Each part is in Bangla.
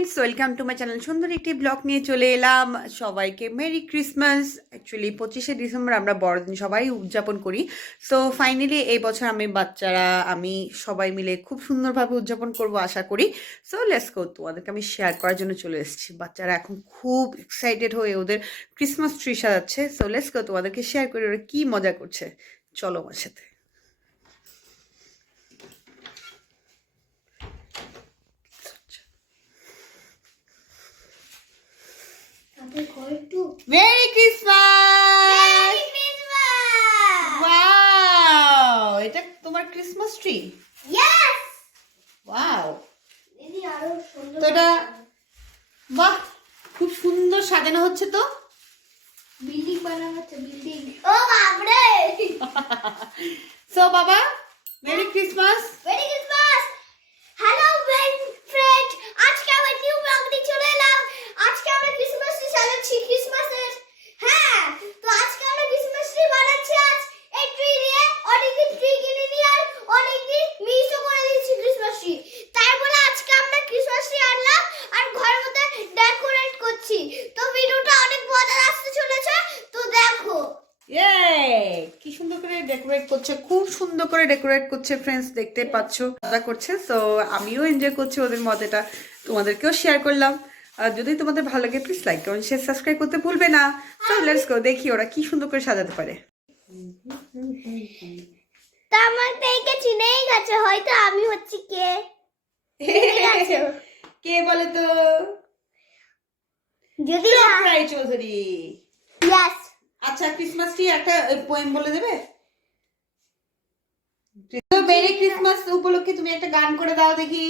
Friends, welcome to my channel. সুন্দর একটি ব্লগ নিয়ে চলে এলাম। সবাইকে মেরি ক্রিসমাস। অ্যাকচুয়ালি 25শে ডিসেম্বর আমরা বড়দিন সবাই উদযাপন করি। সো ফাইনালি এই বছর আমি সবাই মিলে খুব সুন্দরভাবে উদযাপন করব আশা করি। সো লেটস গো, তোমাদেরকে আমি শেয়ার করার জন্য চলে এসেছি। বাচ্চারা এখন খুব এক্সাইটেড হয়ে ওদের ক্রিসমাস ট্রি সাজাচ্ছে। সো লেটস গো, তোমাদেরকে শেয়ার করি ওরা কী মজা করছে। চলো আমার সাথে। Merry Christmas! Wow! এটা তোমার ক্রিসমাস ট্রি? Yes! Wow! দিদি আরো সুন্দর তো এটা বাহ, খুব সুন্দর সাজানো হচ্ছে তো। বিল্ডিং বানানো হচ্ছে, বিল্ডিং। ও বাপরে! সো বাবা, Mary Christmas. Merry Christmas! Hello friend, আজকে আমরা নিউ ব্লগ নিয়ে চলে এলাম। আজকে আমরা ক্রিসমাস ট্রি সাজাচ্ছি, ক্রিসমাসের। হ্যাঁ, তো আজকে আমরা ক্রিসমাস ট্রি বানাচ্ছি। আজ এই ট্রি দিয়ে অনেকদিন ট্রি কিনে নিয়ে আর অনেকদিন মিক্সও করে দিয়েছি ক্রিসমাস ট্রি। তারপরে আজকে আমরা ক্রিসমাস ট্রি আনলাম আর ঘরের মধ্যে ডেকোরেট করছি। তো ভিডিওটা অনেক মজার আসতে চলেছে, তো দেখো। কি সুন্দর করে ডেকোরেট করছে, খুব সুন্দর করে ডেকোরেট করছে ফ্রেন্ডস, দেখতে পাচ্ছ মজা করছে। সো আমিও এনজয় করছি ওদের মজাটা, তোমাদেরকেও শেয়ার করলাম। আর যদি তোমাদের ভালো লাগে please like comment share subscribe করতে ভুলবে না। সো লেটস গো, দেখি ওরা কি সুন্দর করে সাজাতে পারে। তা আমার দেখে চিনেই গেছে, হয়তো আমি হচ্ছি কে। কে বলে তো? যদি রায় চৌধুরী। ইয়েস, আচ্ছা, ক্রিসমাস ট্রি একটা পোয়েম বলে দেবে? মেরি ক্রিসমাস উপলক্ষে তুমি একটা গান করে দাও দেখি।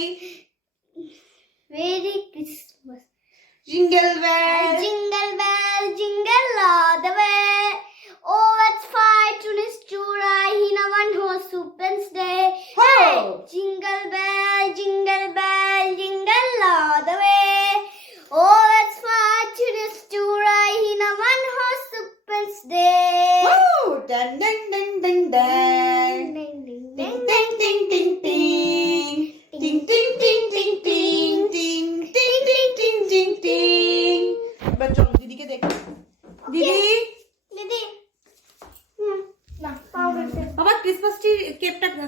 Merry Christmas. Jingle bell Jingle bell, jingle all the way. Oh, it's fine to listen to ride in a one horse open sleigh. Hey, jingle bell, jingle all the way. Oh, it's fine to listen to ride in a one horse open sleigh. Woo! Dun dun dun dun dun. Ding, ding, Ding ding, ding ding ding ding. Ding ding ding ding ding. Ding ding ding ding ding. এবার চলো দিদিকে দেখো। দিদি, দিদি। না, পাউডার দে। বাবা ক্রিসমাস ট্রি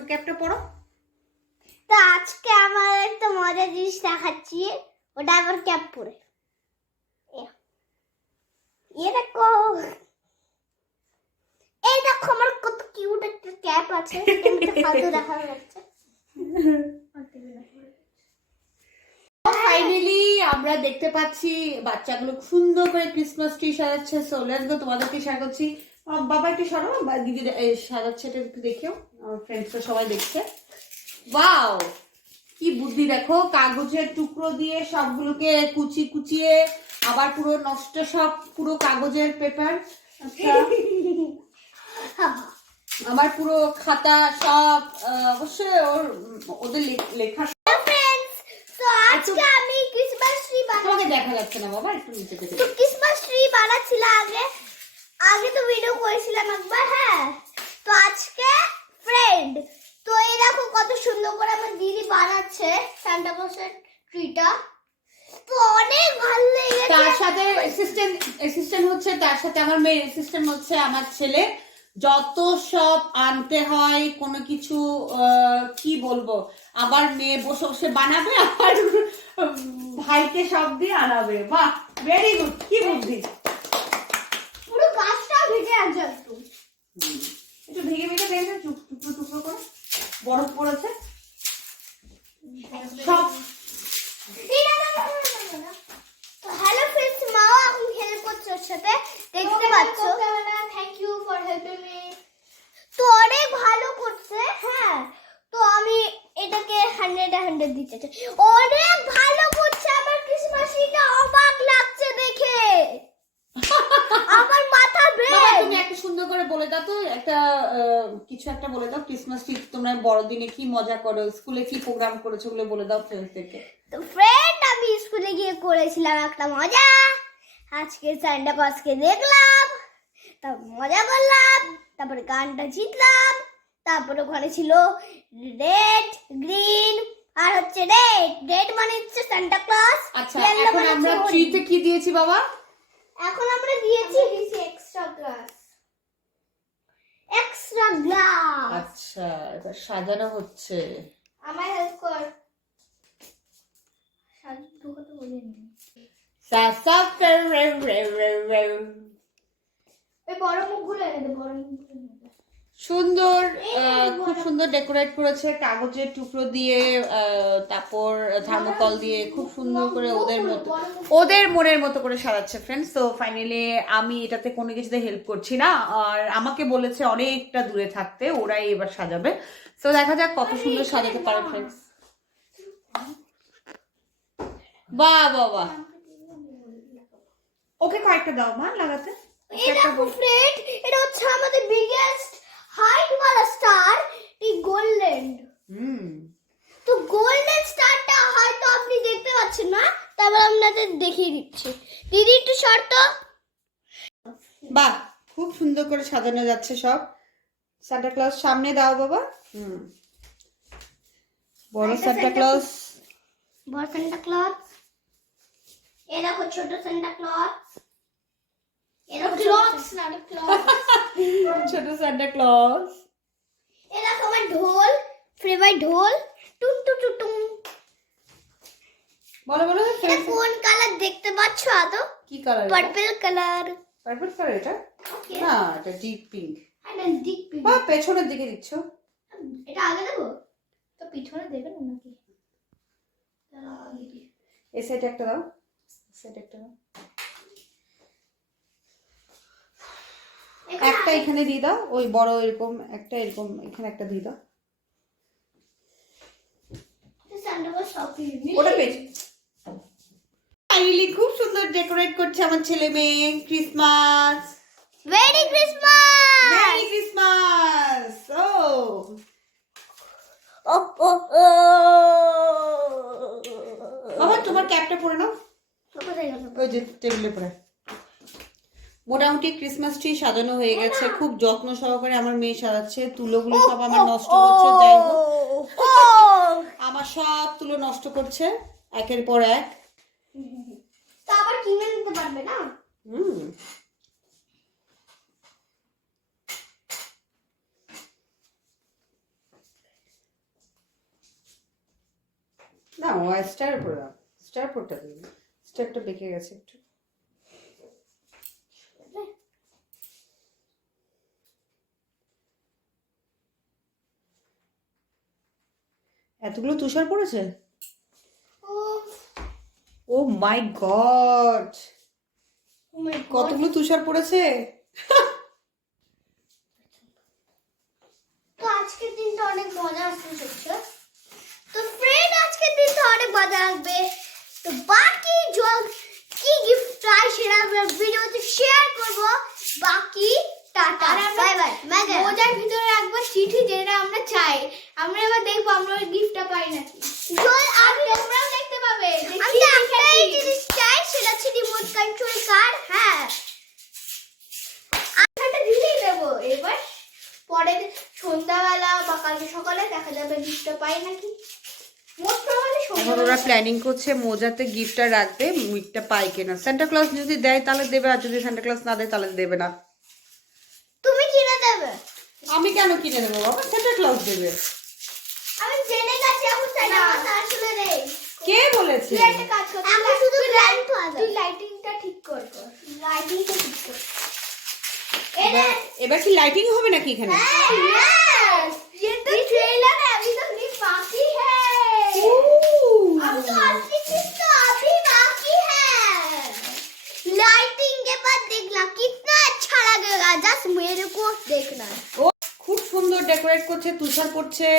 ক্যাপটা পরো। তো আজকে আমার একটা মজার জিনিস দেখাচ্ছি, ওটা আবার ক্যাপ পরে। এ দেখো, এই দেখো আমার কত কিউট একটা ক্যাপ আছে। ফালতু দেখা যাচ্ছে। ফাইনালি আমরা দেখতে পাচ্ছি বাচ্চাগুলো সুন্দর করে ক্রিসমাস ট্রি সাজাচ্ছে। সো লেটস গো, তোমাদেরকে শেয়ার করছি। বাবা একটু সরো, বা দিদি সাজাচ্ছে, এটা একটু দেখেও। আমার ফ্রেন্ডসরা সবাই দেখছে। ওয়াও, কি বুদ্ধি দেখো, কাগজের টুকরো দিয়ে সবগুলোকে কুচিয়ে আবার পুরো নষ্ট সব পুরো কাগজের পেপার। আচ্ছা, আবার পুরো খাতা সব অবশ্যই ওদের লেখা। তো আজকে আমি ক্রিসমাস ট্রি তোমাকে দেখা যাচ্ছে না বাবা, একটু নিচে থেকে। তো ক্রিসমাস ট্রি বানাচ্ছিলাম আগে তো ভিডিও করেছিলাম একবার। হ্যাঁ, তো আজকে ফ্রেন্ড, তো এই দেখো কত সুন্দর করে আমার দিদি বানাচ্ছে সান্টা ক্লজের ট্রিটা। তো অনেক ভালো লেগেছে। তার সাথে অ্যাসিস্ট্যান্ট হচ্ছে, তার সাথে আমার মেয়ে অ্যাসিস্ট্যান্ট হচ্ছে আমার ছেলে। যত সব আনতে হয় কোনো কিছু, কি বলবো, আবার মেয়ে বসে বসে বানাবে, আবার ভাইকে সব দিয়ে আনাবে। বাহ, ভেরি গুড, কি বুদ্ধি। পুরো গাছটা ভেজে আছে একটু ভেঙে ভেঙে টুকরো করে বরফ পড়েছে সব। হ্যালো ফ্রেন্ডস, মাও এখন হেল্প করছে ওর সাথে, দেখতে পাচ্ছ। Thank you for helping me. তো অনেক ভালো করছে। হ্যাঁ, তো আমি এটাকে 100 দিতে চাই। অনেক ভালো করছে আমার ক্রিসমাস ট্রিটা, অবাক লাগছে দেখে। আমার মাথা বাবা, ব্রেন। তুমি একটা সুন্দর করে বলে দাও তো, একটা কিছু একটা বলে দাও। ক্রিসমাস ট্রি তোমরা বড়দিনে কি মজা করো, স্কুলে কি প্রোগ্রাম করেছো ওগুলো বলে দাও ফ্রেন্ডসদেরকে। তো ফ্রেন্ড, আমি স্কুলে গিয়ে করেছিলাম একটা মজা। আজকে সান্টা ক্লজকে দেখলাম, তারপর মজা করলাম, তারপরে গানটা জিতলাম, তারপরে ওখানে ছিল রেড গ্রিন আর হচ্ছে রেড, রেড মানে হচ্ছে সান্টা ক্লজ। আচ্ছা এখন আমরা ট্রিতে কি দিয়েছি বাবা? এখন আমরা দিয়েছি এক্সট্রা গ্লাস, এক্সট্রা গ্লাস। আচ্ছা এবার সাজানো হচ্ছে। আমার হেল্প কর, সাজু ঢোকাতে বলিনি। ওই বড় মুখগুলো এনে দে, বড় মুখগুলো এনে দে। সুন্দর, খুব সুন্দর ডেকোরেট করেছে কাগজের টুকরো দিয়ে, তারপর থার্মোকল দিয়ে খুব সুন্দর করে ওদের মনের মতো করে সাজাচ্ছে ফ্রেন্ডস। তো ফাইনালি আমি এটাতে কোনো কিছুতে হেল্প করছি না, আর আমাকে বলেছে অনেকটা দূরে থাকতে, ওরাই এবার সাজাবে। তো দেখা যাক কত সুন্দর সাজাতে পারে ফ্রেন্ডস। বাহ বাহ বাহ, ওকে কয়েকটা দাও মা লাগাতে। এটা ফ্রেন্ড, এটা হচ্ছে আমাদের বিগেস্ট হাইট वाला স্টার, এই গোল্ডেন। তো গোল্ডেন স্টারটা হয়তো আপনি দেখতে পাচ্ছেন না, তারপর আপনাদের দেখিয়ে দিচ্ছি। দিদি একটু শর্ত। বাহ, খুব সুন্দর করে সাজানো যাচ্ছে সব। সান্টা ক্লজ সামনে দাও বাবা। বড় সান্টা ক্লজ, বড় সান্টা ক্লজ। এই দেখো ছোট সান্টা ক্লজ। এই দেখো ক্লজ না, ক্লজ। ছোট সান্টা ক্লজ। এই দেখো আমার ঢোল, ফেভারিট ঢোল। টুন টুন টুন টুন। বলো বলো, এটা কোন কালার দেখতে পাচ্ছ আদো? কি colour? Purple colour. Purple colour এটা? না, এটা ডিপ পিঙ্ক। এটা ডিপ পিঙ্ক। বা পেছনের দিকে দিচ্ছ? এটা আগে দেবো তো পিছনে দেবে না নাকি? এই সাইডে একটা দাও, সাইডে একটা দাও। একটা এখানে দিয়ে দাও, ওই বড় এরকম একটা, এরকম এখানে একটা দিয়ে দাও। ওটা পেজ। ফাইনালি খুব সুন্দর ডেকোরেট করছে আমার ছেলে মেয়ে। Christmas, merry Christmas, merry Christmas. ও ও ও ও বাবা তোমার ক্যাপটা পরে নাও, কোথায় গেল? ওই যে টেবিলে পরে। মোটামুটি ক্রিসমাস ট্রি সাজানো হয়ে গেছে, খুব যত্ন সহকারে আমার মেয়ে সাজাচ্ছে। তুলোগুলো সব আমার নষ্ট করছে, যাই হোক আমার সব তুলো নষ্ট করছে একের পর এক। তো আবার কিনে নিতে পারবে না? না ও স্টার উপরে দাও, স্টার পরটা দিই, স্টারটা বেঁকে গেছে একটু। এতগুলো তুষার পড়েছে, ও মাই গড, কতগুলো তুষার পড়েছে। তো আজকের দিনটা অনেক মজা আসতে চলছে। তো ফ্রেন্ড আজকের দিনটা অনেক মজা আসবে। তো বাকি কি গিফট চাই সেটা আমরা ভিডিওতে শেয়ার করব। বাকি টাটা, বাই বাই। মজার ভিতরে রাখবো চিঠি যেটা আমরা চাই। আমরা এবার দেখবো আমরা ওই গিফটটা পাই নাকি। আর তোমরাও দেখতে পাবে। আমি একটাই জিনিস চাই, সেটা হচ্ছে রিমোট কন্ট্রোল কার। হ্যাঁ, আমরা দিলেই দেবো। এবার পরে সন্ধ্যাবেলা বা কালকে সকালে দেখা যাবে গিফটটা পাই নাকি। এখন ওরা প্ল্যানিং করছে মোজাতে গিফটটা রাখবে, গিফটটা পাই কিনা। সান্টা ক্লজ যদি দেয় তাহলে দেবে, আর যদি সান্টা ক্লজ না দেয় তাহলে দেবে না। তুমি কিনে দেবে? আমি কেন কিনে দেবো বাবা, সান্টা ক্লজ দেবে। আমি জেনে গেছি এখন সান্টা ক্লজ আসলে নেই। কে বলেছে? তুই একটা কাজ কর, আমি শুধু লাইট তুই লাইটিংটা ঠিক কর। লাইটিংটা ঠিক কর। এবার কি লাইটিং হবে নাকি এখানে? यस, ये तो ट्रेलर है, अभी तक नहीं बाकी है। अब तो असली चीज तो अभी बाकी है। लाइटिंग के बाद देखना कितना अच्छा लगेगा, जस्ट मेरे को देखना है। ও খুব সুন্দর ডেকোরেট করছে, তুষার পড়ছে।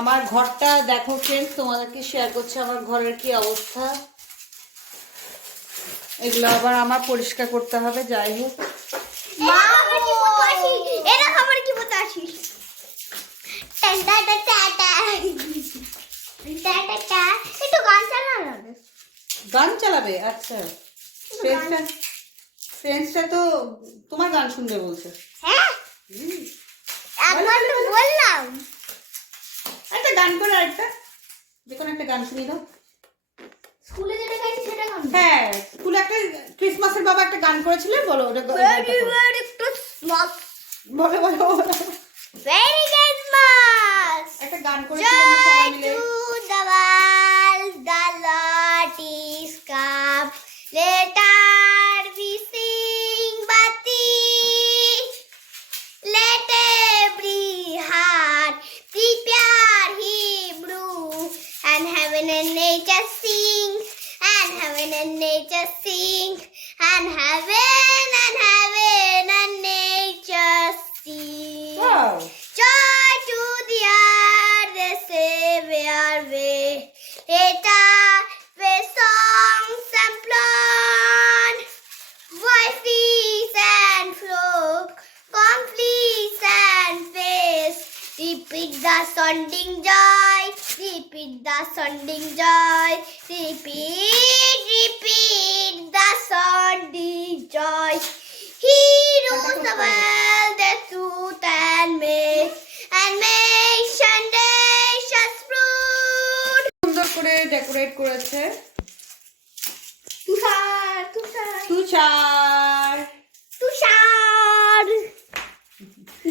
আমার ঘরটা দেখো ফ্রেন্ডস, তোমাদেরকে শেয়ার করছে আমার ঘরের কি অবস্থা। এগুলো আবার আমার পরিষ্কার করতে হবে, যাই হোক। মা আমার কি বলতাছি, এরা আমার কি বলতাছি। টাটা টাটা টাটা টাটা, একটু গান চালানো। গান চালাবে? আচ্ছা, ফ্রেন্ডসটা তো তোমার গান শুনবে বলছে। হ্যাঁ, একবার তো বললাম। একটা গান করে আরেকটা, যে কোনো একটা গান শুনিয়ে দাও। স্কুলে যেটা গাইছি সেটা গান। হ্যাঁ, স্কুলে একটা ক্রিসমাসের বাবা একটা গান করেছিলেন, বলো ওটা। Merry Christmas. বলো বলো। Merry Christmas. একটা গান করেছিলেন না সবাই Joy মিলে। to the world, the Lord is come. Let us be sing Bati. Let every heart prepare Hebrew, and heaven and nature sing, and heaven and nature sing, and heaven and nature sing. Wow. Joy to the earth, the Savior way. Let us with songs and plant, voices and flute, conflicts and face. Repeat the sounding joy, repeat the sounding joy, repeat the sounding joy. He rules the world, the truth and make nations proud. সুন্দর করে ডেকোরেট করেছে। তুষার তুষার তুষার। তুষার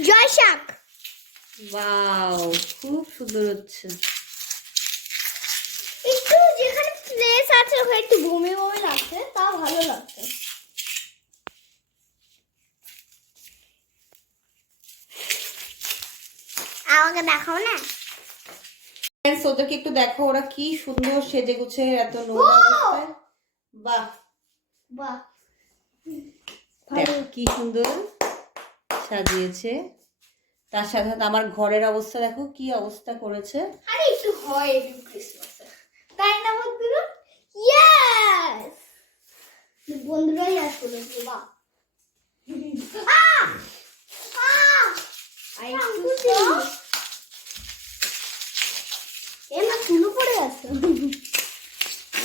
জয় শাক। ওয়াও, খুব সুন্দর হচ্ছে। একটু যেখানে প্লেস আছে ওখানে একটু বমি বমি লাগছে, তাও ভালো লাগছে। আমাকে দেখাও না। Friends, ওদেরকে একটু দেখো, ওরা কি সুন্দর সেজে গুছে এত নোংরা অবস্থায়। বাহ, বাহ, দেখো কি সুন্দর সাজিয়েছে। তার সাথে সাথে আমার ঘরের অবস্থা দেখো কি অবস্থা করেছে। আরে একটু হয় ক্রিসমাসে, তাই না বন্ধুরা? ইয়েস, বন্ধুরাই আসলে বাহ। এমা তুলো পড়ে আছে,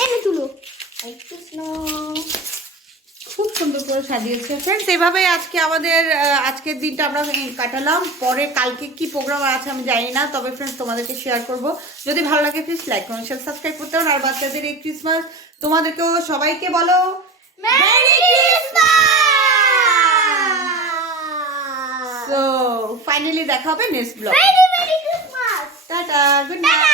এনে তুলো একটু খুব সুন্দর করে সাজিয়েছে। ফ্রেন্ডস, এভাবে আজকে আমাদের আজকের দিনটা আমরা কাটালাম। পরে কালকে কি প্রোগ্রাম আছে আমি জানি না, তবে ফ্রেন্ডস তোমাদেরকে শেয়ার করব। যদি ভালো লাগে please like comment share subscribe করতে হবে। আর বাচ্চাদের এই ক্রিসমাস তোমাদেরকেও সবাইকে বলো মেরি ক্রিসমাস। সো ফাইনালি দেখা হবে next blog. Merry Christmas. Tata, good night.